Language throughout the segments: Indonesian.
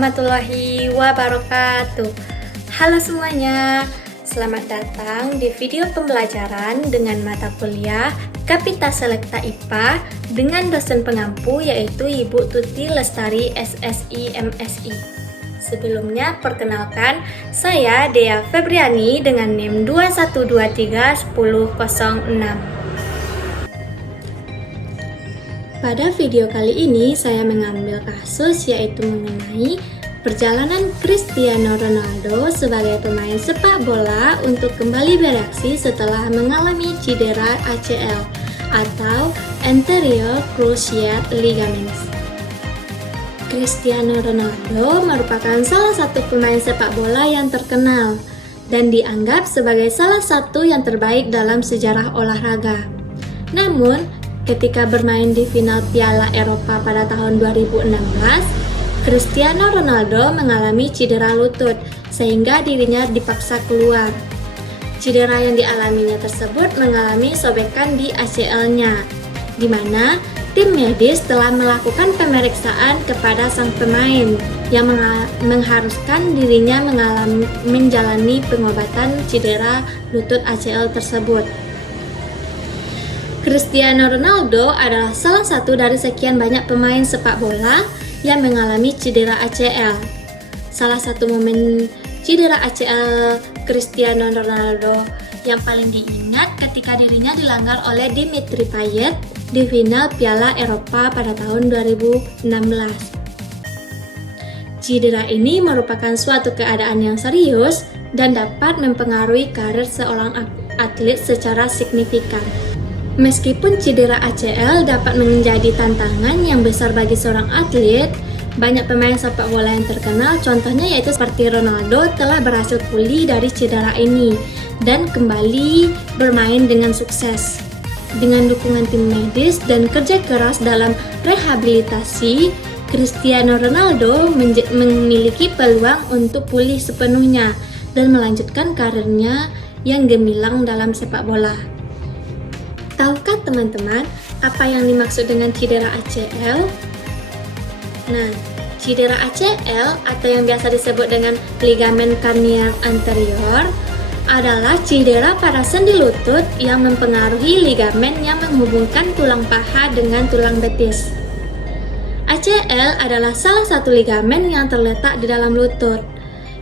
warahmatullahi wabarakatuh. Halo semuanya, selamat datang di video pembelajaran dengan mata kuliah Kapita Selekta IPA dengan dosen pengampu yaitu Ibu Tuti Lestari SSI MSI. Sebelumnya perkenalkan, saya Dea Febriani dengan NIM 21231006. Pada video kali ini saya mengambil kasus yaitu mengenai perjalanan Cristiano Ronaldo sebagai pemain sepak bola untuk kembali bereaksi setelah mengalami cedera ACL atau Anterior Cruciate Ligaments. Cristiano Ronaldo merupakan salah satu pemain sepak bola yang terkenal dan dianggap sebagai salah satu yang terbaik dalam sejarah olahraga. Namun, ketika bermain di final Piala Eropa pada tahun 2016, Cristiano Ronaldo mengalami cedera lutut sehingga dirinya dipaksa keluar. Cedera yang dialaminya tersebut mengalami sobekan di ACL-nya, di mana tim medis telah melakukan pemeriksaan kepada sang pemain yang mengharuskan dirinya menjalani pengobatan cedera lutut ACL tersebut. Cristiano Ronaldo adalah salah satu dari sekian banyak pemain sepak bola yang mengalami cedera ACL. Salah satu momen cedera ACL Cristiano Ronaldo yang paling diingat ketika dirinya dilanggar oleh Dimitri Payet di final Piala Eropa pada tahun 2016. Cedera ini merupakan suatu keadaan yang serius dan dapat mempengaruhi karir seorang atlet secara signifikan. Meskipun cedera ACL dapat menjadi tantangan yang besar bagi seorang atlet, banyak pemain sepak bola yang terkenal, contohnya yaitu seperti Ronaldo, telah berhasil pulih dari cedera ini dan kembali bermain dengan sukses. Dengan dukungan tim medis dan kerja keras dalam rehabilitasi, Cristiano Ronaldo memiliki peluang untuk pulih sepenuhnya dan melanjutkan karirnya yang gemilang dalam sepak bola. Tahukah teman-teman apa yang dimaksud dengan cedera ACL? Nah, cedera ACL atau yang biasa disebut dengan ligamen carnier anterior adalah cedera pada sendi lutut yang mempengaruhi ligamen yang menghubungkan tulang paha dengan tulang betis. ACL adalah salah satu ligamen yang terletak di dalam lutut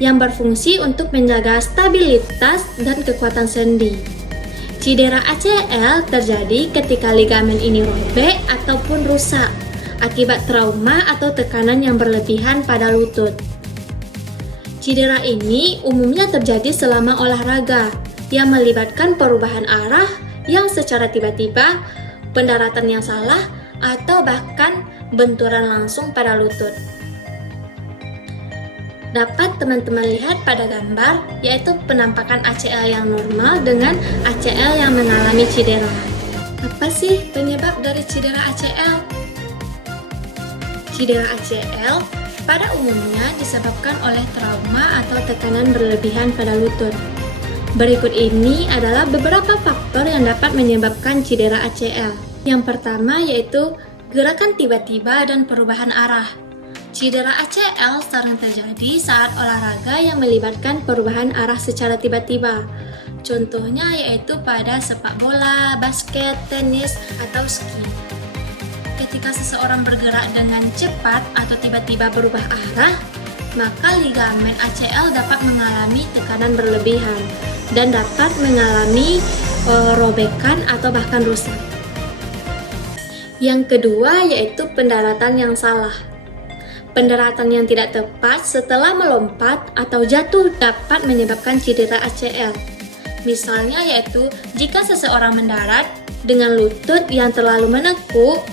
yang berfungsi untuk menjaga stabilitas dan kekuatan sendi. Cedera ACL terjadi ketika ligamen ini robek ataupun rusak akibat trauma atau tekanan yang berlebihan pada lutut. Cedera ini umumnya terjadi selama olahraga yang melibatkan perubahan arah yang secara tiba-tiba, pendaratan yang salah, atau bahkan benturan langsung pada lutut. Dapat teman-teman lihat pada gambar, yaitu penampakan ACL yang normal dengan ACL yang mengalami cedera. Apa sih penyebab dari cedera ACL? Cedera ACL pada umumnya disebabkan oleh trauma atau tekanan berlebihan pada lutut. Berikut ini adalah beberapa faktor yang dapat menyebabkan cedera ACL. Yang pertama yaitu gerakan tiba-tiba dan perubahan arah. Cedera ACL sering terjadi saat olahraga yang melibatkan perubahan arah secara tiba-tiba. Contohnya yaitu pada sepak bola, basket, tenis, atau ski. Ketika seseorang bergerak dengan cepat atau tiba-tiba berubah arah, maka ligamen ACL dapat mengalami tekanan berlebihan dan dapat mengalami robekan atau bahkan rusak. Yang kedua yaitu pendaratan yang salah. Pendaratan yang tidak tepat setelah melompat atau jatuh dapat menyebabkan cedera ACL. Misalnya yaitu jika seseorang mendarat dengan lutut yang terlalu menekuk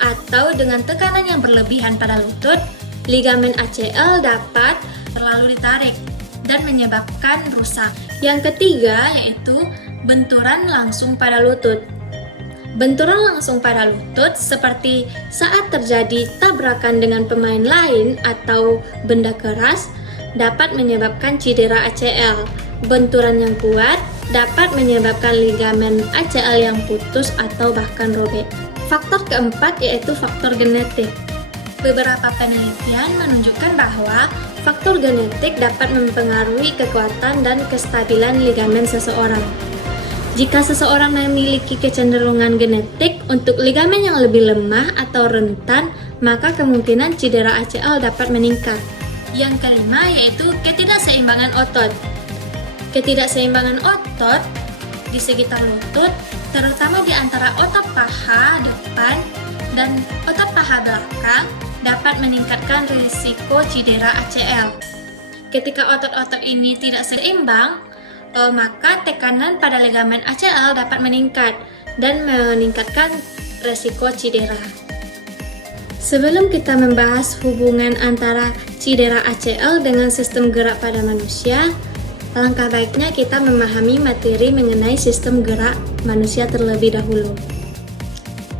atau dengan tekanan yang berlebihan pada lutut, ligamen ACL dapat terlalu ditarik dan menyebabkan rusak. Yang ketiga yaitu benturan langsung pada lutut. Benturan langsung pada lutut seperti saat terjadi tabrakan dengan pemain lain atau benda keras dapat menyebabkan cedera ACL. Benturan yang kuat dapat menyebabkan ligamen ACL yang putus atau bahkan robek. Faktor keempat yaitu faktor genetik. Beberapa penelitian menunjukkan bahwa faktor genetik dapat mempengaruhi kekuatan dan kestabilan ligamen seseorang. Jika seseorang memiliki kecenderungan genetik untuk ligamen yang lebih lemah atau rentan, maka kemungkinan cedera ACL dapat meningkat. Yang kelima yaitu ketidakseimbangan otot. Ketidakseimbangan otot di sekitar lutut, terutama di antara otot paha depan dan otot paha belakang, dapat meningkatkan risiko cedera ACL. Ketika otot-otot ini tidak seimbang, maka tekanan pada ligamen ACL dapat meningkat dan meningkatkan risiko cedera. Sebelum kita membahas hubungan antara cedera ACL dengan sistem gerak pada manusia, alangkah baiknya kita memahami materi mengenai sistem gerak manusia terlebih dahulu.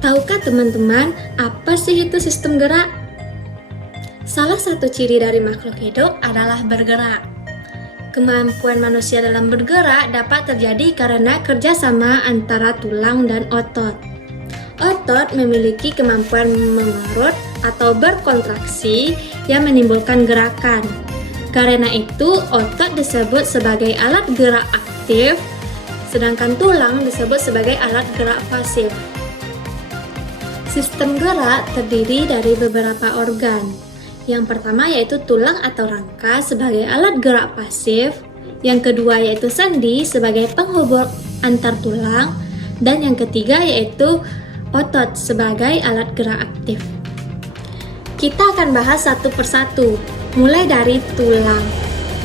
Tahukah teman-teman, apa sih itu sistem gerak? Salah satu ciri dari makhluk hidup adalah bergerak. Kemampuan manusia dalam bergerak dapat terjadi karena kerjasama antara tulang dan otot. Otot memiliki kemampuan mengerut atau berkontraksi yang menimbulkan gerakan. Karena itu, otot disebut sebagai alat gerak aktif, sedangkan tulang disebut sebagai alat gerak pasif. Sistem gerak terdiri dari beberapa organ. Yang pertama yaitu tulang atau rangka sebagai alat gerak pasif, yang kedua yaitu sendi sebagai penghubung antar tulang, dan yang ketiga yaitu otot sebagai alat gerak aktif. Kita akan bahas satu persatu, mulai dari tulang.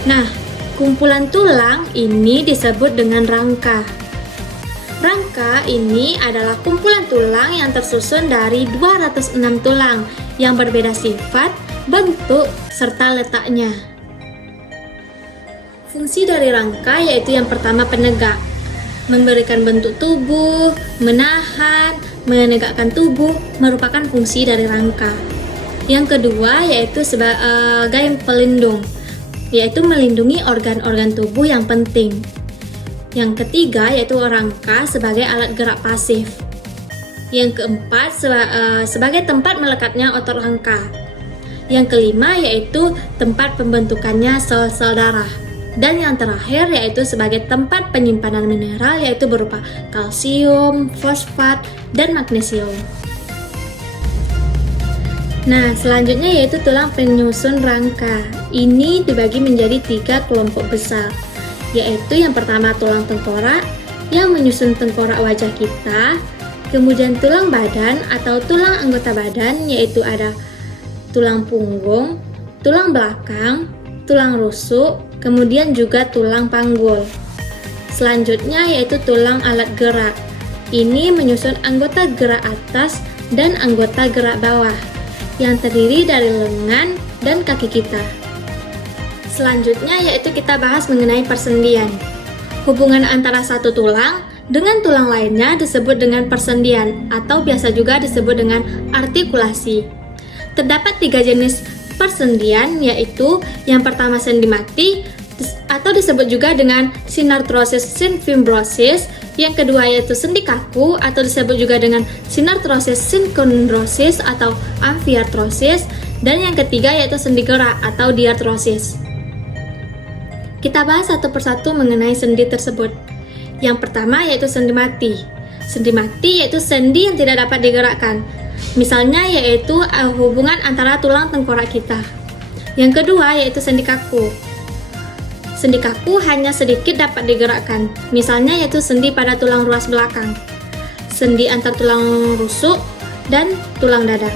Nah, kumpulan tulang ini disebut dengan rangka. Rangka ini adalah kumpulan tulang yang tersusun dari 206 tulang yang berbeda sifat, bentuk, serta letaknya. Fungsi dari rangka yaitu yang pertama penegak, memberikan bentuk tubuh, menahan, menegakkan tubuh merupakan fungsi dari rangka. Yang kedua yaitu sebagai pelindung, yaitu melindungi organ-organ tubuh yang penting. Yang ketiga yaitu rangka sebagai alat gerak pasif. Yang keempat sebagai tempat melekatnya otot rangka. Yang kelima yaitu tempat pembentukannya sel-sel darah. Dan yang terakhir yaitu sebagai tempat penyimpanan mineral yaitu berupa kalsium, fosfat, dan magnesium. Nah, selanjutnya yaitu tulang penyusun rangka. Ini dibagi menjadi 3 kelompok besar, yaitu yang pertama tulang tengkorak yang menyusun tengkorak wajah kita, kemudian tulang badan atau tulang anggota badan yaitu ada tulang punggung, tulang belakang, tulang rusuk, kemudian juga tulang panggul. Selanjutnya yaitu tulang alat gerak. Ini menyusun anggota gerak atas dan anggota gerak bawah yang terdiri dari lengan dan kaki kita. Selanjutnya yaitu kita bahas mengenai persendian. Hubungan antara satu tulang dengan tulang lainnya disebut dengan persendian atau biasa juga disebut dengan artikulasi. Terdapat 3 jenis persendian yaitu yang pertama sendi mati atau disebut juga dengan sinartrosis sinfibrosis, yang kedua yaitu sendi kaku atau disebut juga dengan sinartrosis sinkondrosis atau amfiartrosis, dan yang ketiga yaitu sendi gerak atau diartrosis. Kita bahas satu persatu mengenai sendi tersebut. Yang pertama yaitu sendi mati. Sendi mati yaitu sendi yang tidak dapat digerakkan. Misalnya yaitu hubungan antara tulang tengkorak kita. Yang kedua yaitu sendi kaku. Sendi kaku hanya sedikit dapat digerakkan. Misalnya yaitu sendi pada tulang ruas belakang, sendi antar tulang rusuk, dan tulang dada.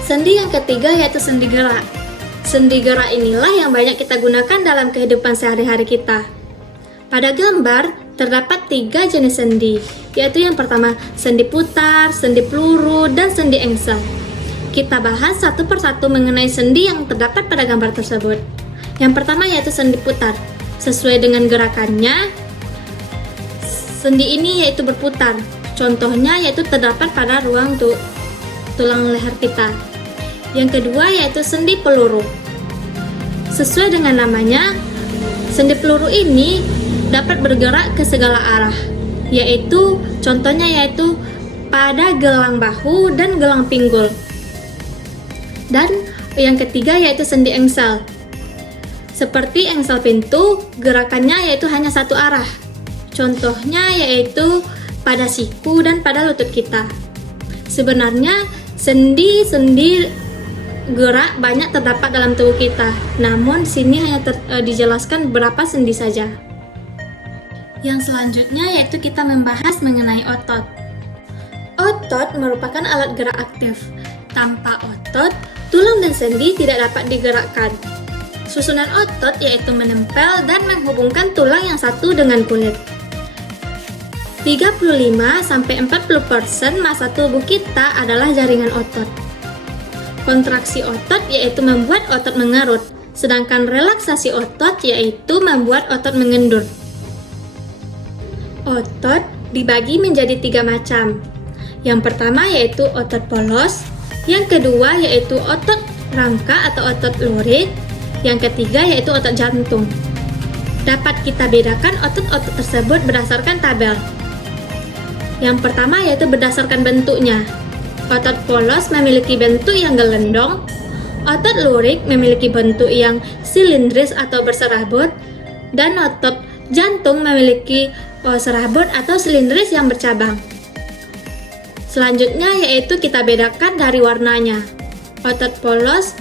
Sendi yang ketiga yaitu sendi gerak. Sendi gerak inilah yang banyak kita gunakan dalam kehidupan sehari-hari kita. Pada gambar terdapat 3 jenis sendi, yaitu yang pertama sendi putar, sendi peluru, dan sendi engsel. Kita bahas satu persatu mengenai sendi yang terdapat pada gambar tersebut. Yang pertama yaitu sendi putar. Sesuai dengan gerakannya, sendi ini yaitu berputar. Contohnya yaitu terdapat pada ruang tulang leher kita. Yang kedua yaitu sendi peluru. Sesuai dengan namanya, sendi peluru ini dapat bergerak ke segala arah, yaitu contohnya yaitu pada gelang bahu dan gelang pinggul. Dan yang ketiga yaitu sendi engsel. Seperti engsel pintu, gerakannya yaitu hanya satu arah. Contohnya yaitu pada siku dan pada lutut kita. Sebenarnya sendi-sendi gerak banyak terdapat dalam tubuh kita, namun sini hanya dijelaskan berapa sendi saja. Yang selanjutnya yaitu kita membahas mengenai otot. Otot merupakan alat gerak aktif. Tanpa otot, tulang dan sendi tidak dapat digerakkan. Susunan otot yaitu menempel dan menghubungkan tulang yang satu dengan kulit. 35-40% massa tubuh kita adalah jaringan otot. Kontraksi otot yaitu membuat otot mengerut, sedangkan relaksasi otot yaitu membuat otot mengendur. Otot dibagi menjadi 3 macam. Yang pertama yaitu otot polos, yang kedua yaitu otot rangka atau otot lurik, yang ketiga yaitu otot jantung. Dapat kita bedakan otot-otot tersebut berdasarkan tabel. Yang pertama yaitu berdasarkan bentuknya. Otot polos memiliki bentuk yang gelendong, otot lurik memiliki bentuk yang silindris atau berserabut, dan otot jantung memiliki serabut atau silindris yang bercabang. Selanjutnya yaitu kita bedakan dari warnanya. Otot polos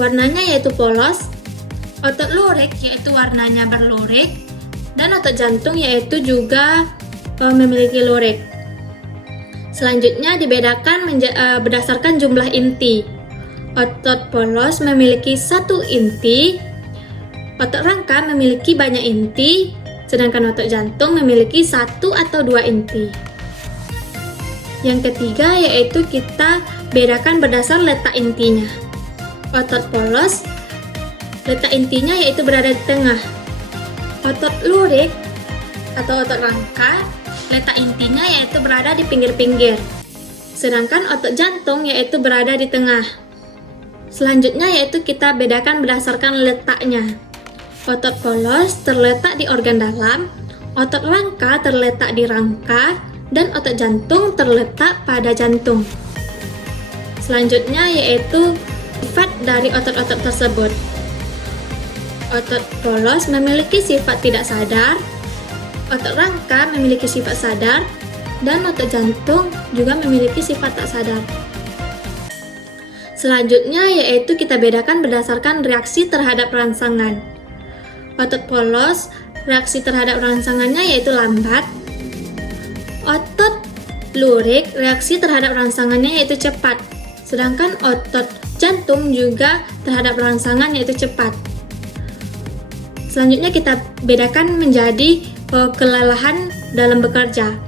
warnanya yaitu polos, otot lurik yaitu warnanya berlurik, dan otot jantung yaitu juga memiliki lurik. Selanjutnya dibedakan berdasarkan jumlah inti. Otot polos memiliki 1 inti, otot rangka memiliki banyak inti, sedangkan otot jantung memiliki 1 atau 2 inti. Yang ketiga yaitu kita bedakan berdasar letak intinya. Otot polos, letak intinya yaitu berada di tengah. Otot lurik atau otot rangka, letak intinya yaitu berada di pinggir-pinggir. Sedangkan otot jantung yaitu berada di tengah. Selanjutnya yaitu kita bedakan berdasarkan letaknya. Otot polos terletak di organ dalam, otot rangka terletak di rangka, dan otot jantung terletak pada jantung. Selanjutnya yaitu sifat dari otot-otot tersebut. Otot polos memiliki sifat tidak sadar, otot rangka memiliki sifat sadar, dan otot jantung juga memiliki sifat tak sadar. Selanjutnya yaitu kita bedakan berdasarkan reaksi terhadap rangsangan. Otot polos, reaksi terhadap rangsangannya yaitu lambat. Otot lurik, reaksi terhadap rangsangannya yaitu cepat. Sedangkan otot jantung juga terhadap rangsangan yaitu cepat. Selanjutnya kita bedakan menjadi kelelahan dalam bekerja.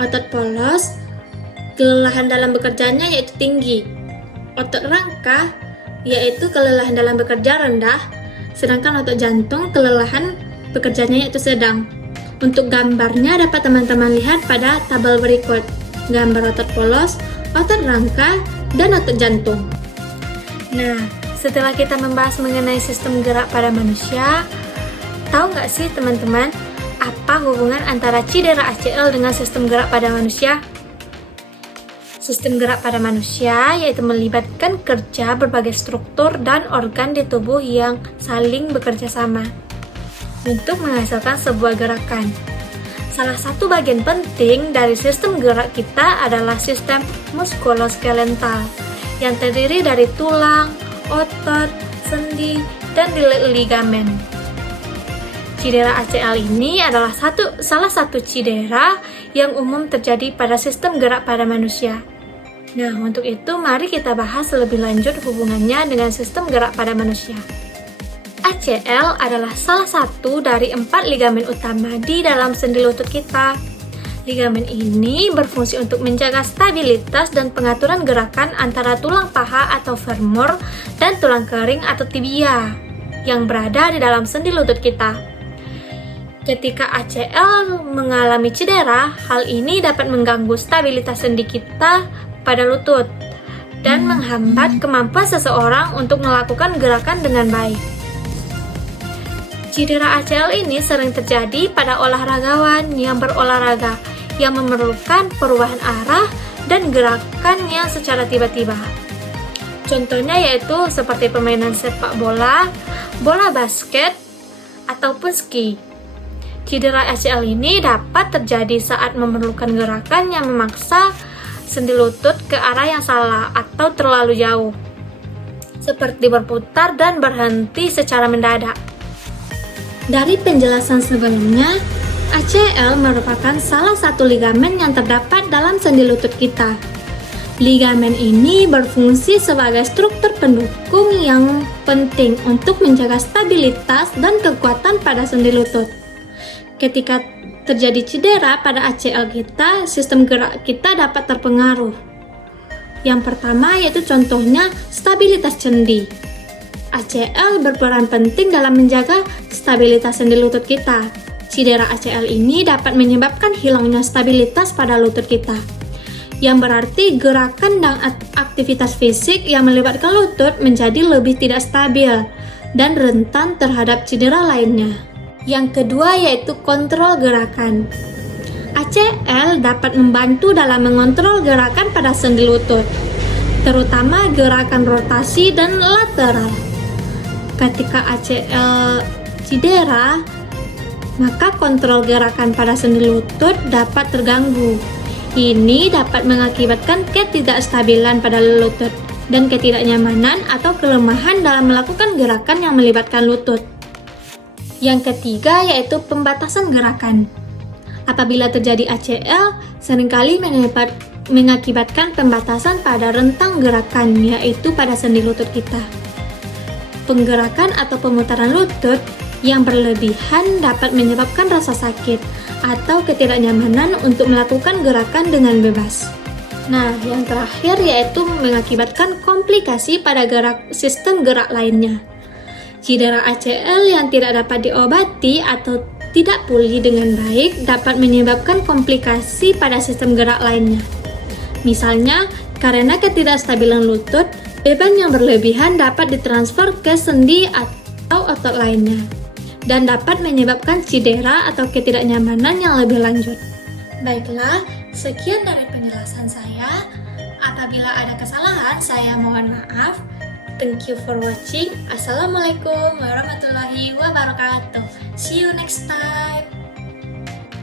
Otot polos, kelelahan dalam bekerjanya yaitu tinggi. Otot rangka yaitu kelelahan dalam bekerja rendah, sedangkan otot jantung kelelahan bekerjanya yaitu sedang. Untuk gambarnya dapat teman-teman lihat pada tabel berikut. Gambar otot polos, otot rangka, dan otot jantung. Nah, setelah kita membahas mengenai sistem gerak pada manusia, tahu nggak sih teman-teman, apa hubungan antara cedera ACL dengan sistem gerak pada manusia? Sistem gerak pada manusia yaitu melibatkan kerja berbagai struktur dan organ di tubuh yang saling bekerja sama untuk menghasilkan sebuah gerakan. Salah satu bagian penting dari sistem gerak kita adalah sistem muskuloskeletal yang terdiri dari tulang, otot, sendi, dan ligamen. Cedera ACL ini adalah salah satu cedera yang umum terjadi pada sistem gerak pada manusia. Nah, untuk itu mari kita bahas lebih lanjut hubungannya dengan sistem gerak pada manusia. ACL adalah salah satu dari 4 ligamen utama di dalam sendi lutut kita. Ligamen ini berfungsi untuk menjaga stabilitas dan pengaturan gerakan antara tulang paha atau femur dan tulang kering atau tibia yang berada di dalam sendi lutut kita. Ketika ACL mengalami cedera, hal ini dapat mengganggu stabilitas sendi kita pada lutut dan menghambat kemampuan seseorang untuk melakukan gerakan dengan baik. Cedera ACL ini sering terjadi pada olahragawan yang berolahraga yang memerlukan perubahan arah dan gerakan yang secara tiba-tiba. Contohnya yaitu seperti permainan sepak bola, bola basket, ataupun ski. Cedera ACL ini dapat terjadi saat memerlukan gerakan yang memaksa sendi lutut ke arah yang salah atau terlalu jauh, seperti berputar dan berhenti secara mendadak. Dari penjelasan sebelumnya, ACL merupakan salah satu ligamen yang terdapat dalam sendi lutut kita. Ligamen ini berfungsi sebagai struktur pendukung yang penting untuk menjaga stabilitas dan kekuatan pada sendi lutut. Ketika terjadi cedera pada ACL kita, sistem gerak kita dapat terpengaruh. Yang pertama yaitu contohnya stabilitas sendi. ACL berperan penting dalam menjaga stabilitas sendi lutut kita. Cedera ACL ini dapat menyebabkan hilangnya stabilitas pada lutut kita, yang berarti gerakan dan aktivitas fisik yang melibatkan lutut menjadi lebih tidak stabil dan rentan terhadap cedera lainnya. Yang kedua yaitu kontrol gerakan. ACL dapat membantu dalam mengontrol gerakan pada sendi lutut, terutama gerakan rotasi dan lateral. Ketika ACL cedera, maka kontrol gerakan pada sendi lutut dapat terganggu. Ini dapat mengakibatkan ketidakstabilan pada lutut dan ketidaknyamanan atau kelemahan dalam melakukan gerakan yang melibatkan lutut. Yang ketiga yaitu pembatasan gerakan. Apabila terjadi ACL, seringkali mengakibatkan pembatasan pada rentang gerakan, yaitu pada sendi lutut kita. Penggerakan atau pemutaran lutut yang berlebihan dapat menyebabkan rasa sakit atau ketidaknyamanan untuk melakukan gerakan dengan bebas. Nah, yang terakhir yaitu mengakibatkan komplikasi pada sistem gerak lainnya. Cedera ACL yang tidak dapat diobati atau tidak pulih dengan baik dapat menyebabkan komplikasi pada sistem gerak lainnya. Misalnya, karena ketidakstabilan lutut, beban yang berlebihan dapat ditransfer ke sendi atau otot lainnya, dan dapat menyebabkan cedera atau ketidaknyamanan yang lebih lanjut. Baiklah, sekian dari penjelasan saya. Apabila ada kesalahan, saya mohon maaf. Thank you for watching. Assalamualaikum warahmatullahi wabarakatuh. See you next time.